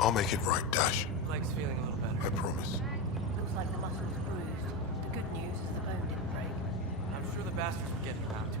I'll make it right, Dash. Leg's feeling a little better. I promise. Looks like the muscle's bruised. The good news is the bone didn't break. I'm sure the bastards will get around to it.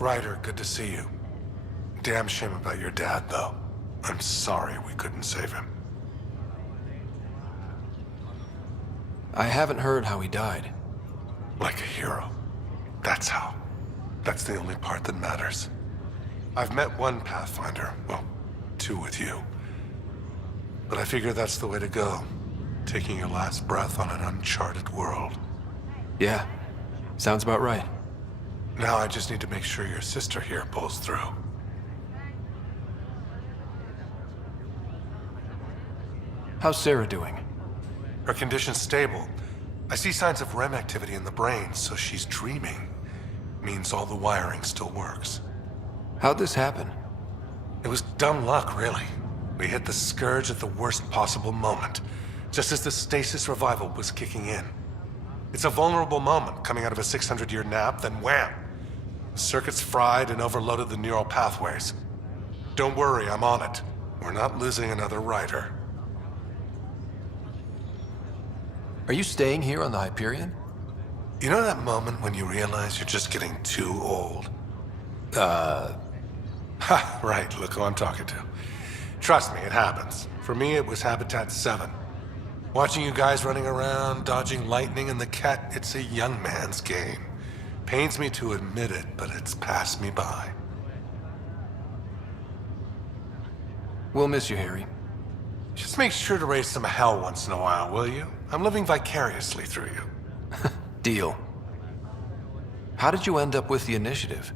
Ryder, good to see you. Damn shame about your dad, though. I'm sorry we couldn't save him. I haven't heard how he died. Like a hero. That's how. That's the only part that matters. I've met one pathfinder, well, two with you. But I figure that's the way to go. Taking your last breath on an uncharted world. Yeah, sounds about right. Now I just need to make sure your sister here pulls through. How's Sarah doing? Her condition's stable. I see signs of REM activity in the brain, so she's dreaming. Means all the wiring still works. How'd this happen? It was dumb luck, really. We hit the Scourge at the worst possible moment, just as the stasis revival was kicking in. It's a vulnerable moment coming out of a 600-year nap, then wham! The circuits fried and overloaded the neural pathways. Don't worry, I'm on it. We're not losing another Ryder. Are you staying here on the Hyperion? You know that moment when you realize you're just getting too old? Ha, right, look who I'm talking to. Trust me, it happens. For me, it was Habitat 7. Watching you guys running around, dodging lightning and the cat, it's a young man's game. Pains me to admit it, but it's passed me by. We'll miss you, Harry. Just make sure to raise some hell once in a while, will you? I'm living vicariously through you. Deal. How did you end up with the initiative?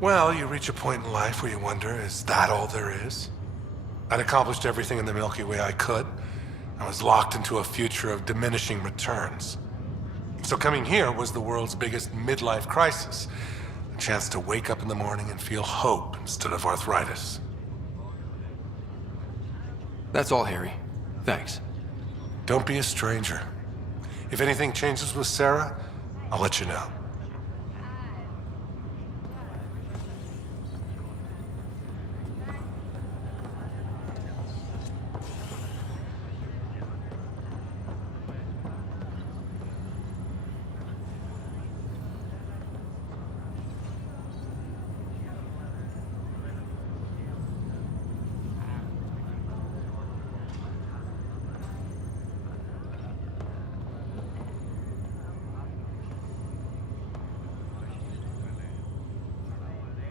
Well, you reach a point in life where you wonder, is that all there is? I'd accomplished everything in the Milky Way I could. I was locked into a future of diminishing returns. So coming here was the world's biggest midlife crisis. A chance to wake up in the morning and feel hope instead of arthritis. That's all, Harry. Thanks. Don't be a stranger. If anything changes with Sarah, I'll let you know.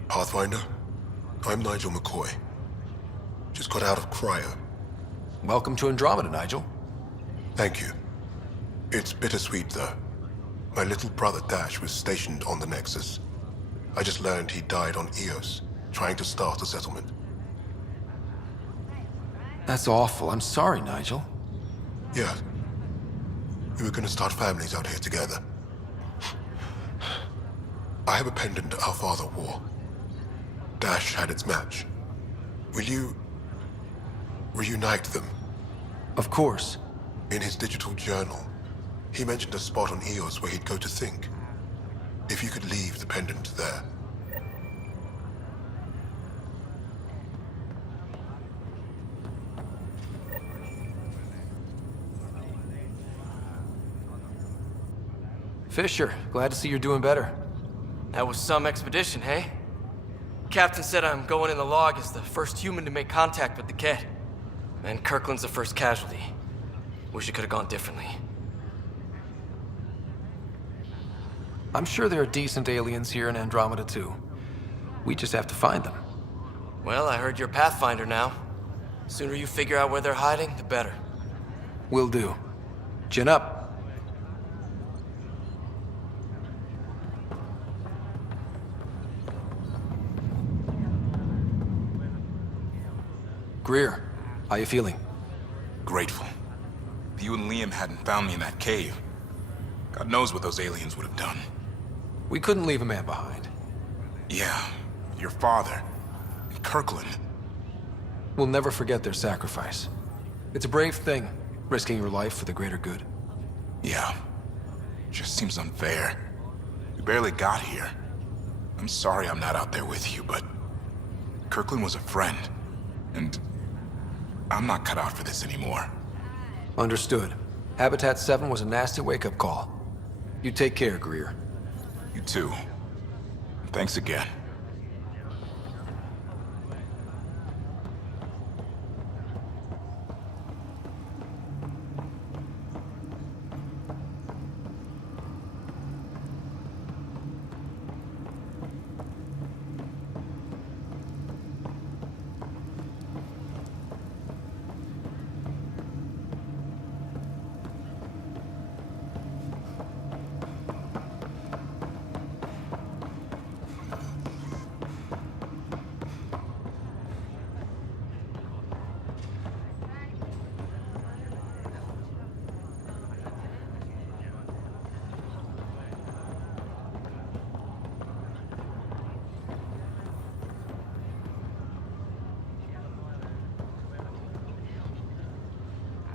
Pathfinder, I'm Nigel McCoy. Just got out of Cryo. Welcome to Andromeda, Nigel. Thank you. It's bittersweet, though. My little brother Dash was stationed on the Nexus. I just learned he died on Eos, trying to start a settlement. That's awful. I'm sorry, Nigel. Yeah. We were gonna start families out here together. I have a pendant our father wore. Dash had its match. Will you reunite them? Of course. In his digital journal, he mentioned a spot on Eos where he'd go to think. If you could leave the pendant there. Fisher, glad to see you're doing better. That was some expedition, hey? Captain said I'm going in the log as the first human to make contact with the Kett. And Kirkland's the first casualty. Wish it could have gone differently. I'm sure there are decent aliens here in Andromeda too. We just have to find them. Well, I heard you're Pathfinder now. Sooner you figure out where they're hiding, the better. Will do. Chin up. Greer, how you feeling? Grateful. If you and Liam hadn't found me in that cave, God knows what those aliens would have done. We couldn't leave a man behind. Yeah, your father, and Kirkland. We'll never forget their sacrifice. It's a brave thing, risking your life for the greater good. Yeah, just seems unfair. We barely got here. I'm sorry I'm not out there with you, but Kirkland was a friend, and I'm not cut out for this anymore. Understood. Habitat 7 was a nasty wake-up call. You take care, Greer. You too. Thanks again.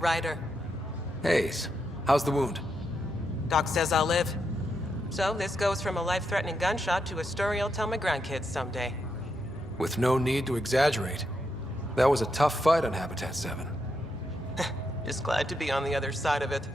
Ryder. Hayes, how's the wound? Doc says I'll live. So this goes from a life-threatening gunshot to a story I'll tell my grandkids someday. With no need to exaggerate. That was a tough fight on Habitat 7. Just glad to be on the other side of it.